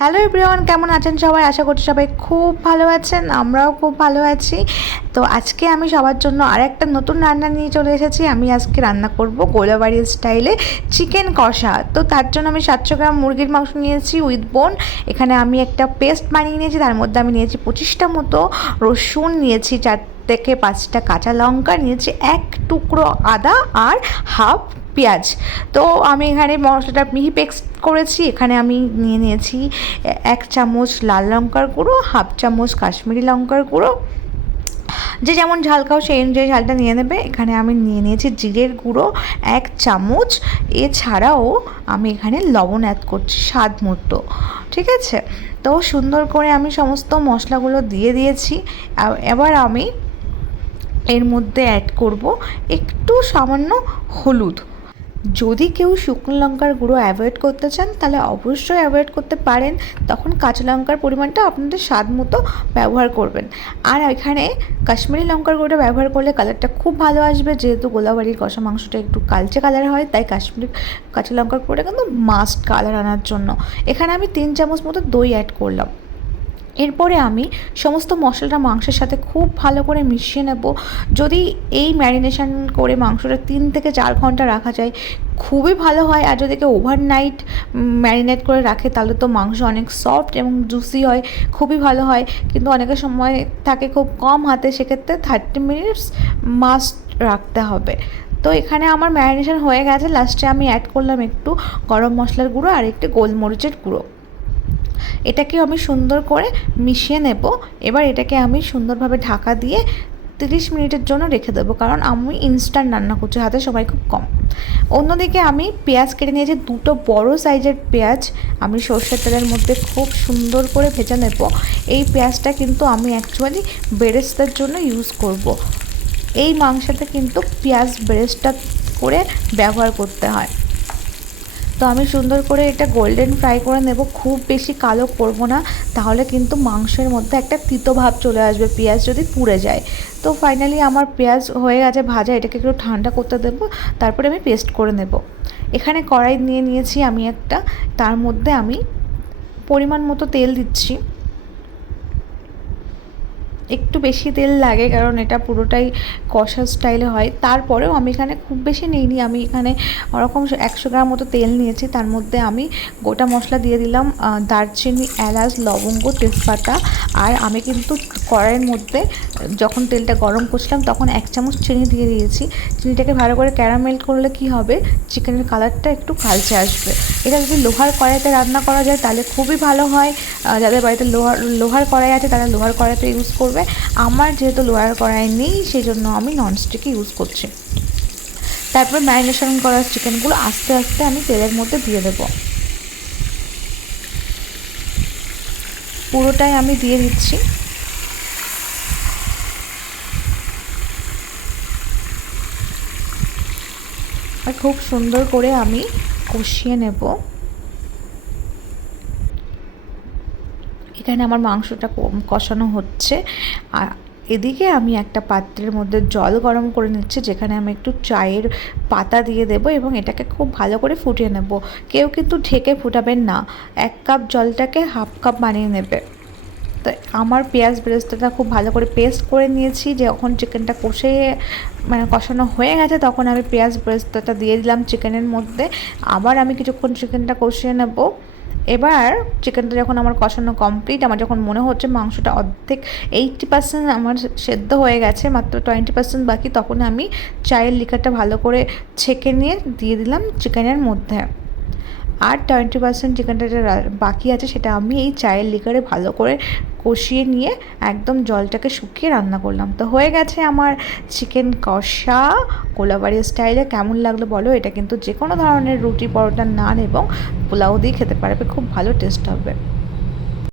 Hello everyone, কেমন আছেন সবাই? আশা করছি সবাই খুব ভালো আছেন, আমরাও খুব ভালো আছি। তো আজকে আমি সবার জন্য আরেকটা নতুন রান্না নিয়ে চলে এসেছি। আমি আজকে রান্না করব গোলাবাড়ি স্টাইলে চিকেন কষা। তো তার জন্য আমি 700 গ্রাম মুরগির মাংস নিয়েছি উইথ বোন। এখানে আমি একটা পেস্ট বানিয়ে নিয়েছি, তার মধ্যে আমি নিয়েছি 25টা মতো রসুন, নিয়েছি 4 থেকে 5টা কাঁচা লঙ্কা, নিয়েছি 1 টুকরো আদা আর হাফ পেঁয়াজ। তো আমি এখানে মশলাটা মিহি পেস্ট করেছি। এখানে আমি নিয়েছি 1 চামচ লাল লঙ্কার গুঁড়ো, হাফ চামচ কাশ্মীরি লঙ্কার গুঁড়ো, যে যেমন ঝাল খাও সেই অনুযায়ী ঝালটা নিয়ে নেবে। এখানে আমি নিয়েছি জিরের গুঁড়ো 1 চামচ। এছাড়াও আমি এখানে লবণ অ্যাড করছি স্বাদ মতো, ঠিক আছে? তো সুন্দর করে আমি সমস্ত মশলাগুলো দিয়ে দিয়েছি। এবার আমি এর মধ্যে অ্যাড করব একটু সামান্য হলুদ। যদি কেউ শুকনো লঙ্কার গুঁড়ো অ্যাভয়েড করতে চান তাহলে অবশ্যই অ্যাভয়েড করতে পারেন, তখন কাঁচা লঙ্কার পরিমাণটা আপনাদের স্বাদ মতো ব্যবহার করবেন। আর এখানে কাশ্মীরি লঙ্কার গুঁড়োটা ব্যবহার করলে কালারটা খুব ভালো আসবে, যেহেতু গোলাবাড়ির কষা মাংসটা একটু কালচে কালার হয়, তাই কাশ্মীরি কাঁচা লঙ্কার গুঁড়োটা কিন্তু মাস্ট কালার আনার জন্য। এখানে আমি 3 চামচ মতো দই অ্যাড করলাম। এরপরে আমি সমস্ত মশলাটা মাংসের সাথে খুব ভালো করে মিশিয়ে নেব। যদি এই ম্যারিনেশন করে মাংসটা 3 থেকে 4 ঘন্টা রাখা যায় খুবই ভালো হয়। আর যদি কেউ ওভারনাইট ম্যারিনেট করে রাখে তাহলে তো মাংস অনেক সফট এবং জুসি হয়, খুবই ভালো হয়। কিন্তু অনেকের সময় থাকে খুব কম হাতে, সেক্ষেত্রে 30 মিনিটস মাস্ট রাখতে হবে। তো এখানে আমার ম্যারিনেশন হয়ে গেছে। লাস্টে আমি অ্যাড করলাম একটু গরম মশলার গুঁড়ো আর একটু গোলমরিচের গুঁড়ো। এটাকে আমি সুন্দর করে মিশিয়ে নেব। এবার এটাকে আমি সুন্দরভাবে ঢাকা দিয়ে 30 মিনিটের জন্য রেখে দেবো, কারণ আমি ইনস্ট্যান্ট রান্না করছি, হাতে সময় খুব কম। অন্যদিকে আমি পেঁয়াজ কেটে নিয়েছি, 2টো বড় সাইজের পেঁয়াজ আমি সর্ষের তেলের মধ্যে খুব সুন্দর করে ভেজে নেব। এই পেঁয়াজটা কিন্তু আমি অ্যাকচুয়ালি বেরেস্তার জন্য ইউজ করব। এই মাংসতে কিন্তু পেঁয়াজ বেরেস্তা করে ব্যবহার করতে হয়। তো আমি সুন্দর করে এটা গোল্ডেন ফ্রাই করে নেব, খুব বেশি কালো করব না, তাহলে কিন্তু মাংসের মধ্যে একটা তিতো ভাব চলে আসবে পেঁয়াজ যদি পুড়ে যায়। তো ফাইনালি আমার পেঁয়াজ হয়ে গেছে ভাজা, এটাকে একটু ঠান্ডা করতে দেবো, তারপরে আমি পেস্ট করে নেব। এখানে কড়াই নিয়ে নিয়েছি আমি একটা, তার মধ্যে আমি পরিমাণ মতো তেল দিচ্ছি। একটু বেশি তেল লাগে কারণ এটা পুরোটাই কষা স্টাইলে হয়। তারপরেও আমি এখানে খুব বেশি নিইনি, আমি এখানে ওরকম 100 গ্রাম মতো তেল নিয়েছি। তার মধ্যে আমি গোটা মশলা দিয়ে দিলাম, দারচিনি, এলাচ, লবঙ্গ, তেজপাতা। আর আমি কিন্তু কড়াইয়ের মধ্যে যখন তেলটা গরম করছিলাম তখন 1 চামচ চিনি দিয়ে দিয়েছি। চিনিটাকে ভালো করে ক্যারামেল করলে কি হবে, চিকেনের কালারটা একটু কালচে আসবে। এটা যদি লোহার কড়াইতে রান্না করা যায় তাহলে খুবই ভালো হয়। যাদের বাড়িতে লোহার কড়াই আছে তারা লোহার কড়াইতে ইউজ করবে। আমার যেহেতু লোহার কড়াই নেই সেই জন্য আমি ননস্টিকে ইউজ করছি। তারপর ম্যারিনেশন করা চিকেনগুলো আস্তে আস্তে আমি তেলের মধ্যে দিয়ে দেবো। পুরোটাই আমি দিয়ে দিচ্ছি। আর খুব সুন্দর করে আমি কষিয়ে নেব। এখানে আমার মাংসটা কষানো হচ্ছে, আর এদিকে আমি একটা পাত্রের মধ্যে জল গরম করে নিচ্ছি, যেখানে আমি একটু চায়ের পাতা দিয়ে দেবো এবং এটাকে খুব ভালো করে ফুটিয়ে নেব। কেউ কিন্তু ঢেকে ফুটাবেন না, 1 কাপ জলটাকে হাফ কাপ বানিয়ে নেবে। তো আমার পেঁয়াজ বেরেস্তাটা খুব ভালো করে পেস্ট করে নিয়েছি। যখন চিকেনটা কষানো হয়ে গেছে তখন আমি পেঁয়াজ বেরেস্তাটা দিয়ে দিলাম চিকেনের মধ্যে। আবার আমি কিছুক্ষণ চিকেনটা কষিয়ে নেব। এবার চিকেনটা যখন আমার কষানো কমপ্লিট, আমার যখন মনে হচ্ছে মাংসটা অর্ধেক 80% আমার সেদ্ধ হয়ে গেছে, মাত্র 20% বাকি, তখন আমি চায়ের লিকারটা ভালো করে ছেঁকে নিয়ে দিয়ে দিলাম চিকেনের মধ্যে। আর 20% চিকেনটা যেটা বাকি আছে সেটা আমি এই চায়ের লিকারে ভালো করে কষিয়ে নিয়ে একদম জলটাকে শুকিয়ে রান্না করলাম। তো হয়ে গেছে আমার চিকেন কষা কোলাবাড়ি স্টাইলে। কেমন লাগলো বলো? এটা কিন্তু যে কোনো ধরনের রুটি, পরোটা, নান এবং পোলাও দিয়ে খেতে পারবে, খুব ভালো টেস্ট হবে।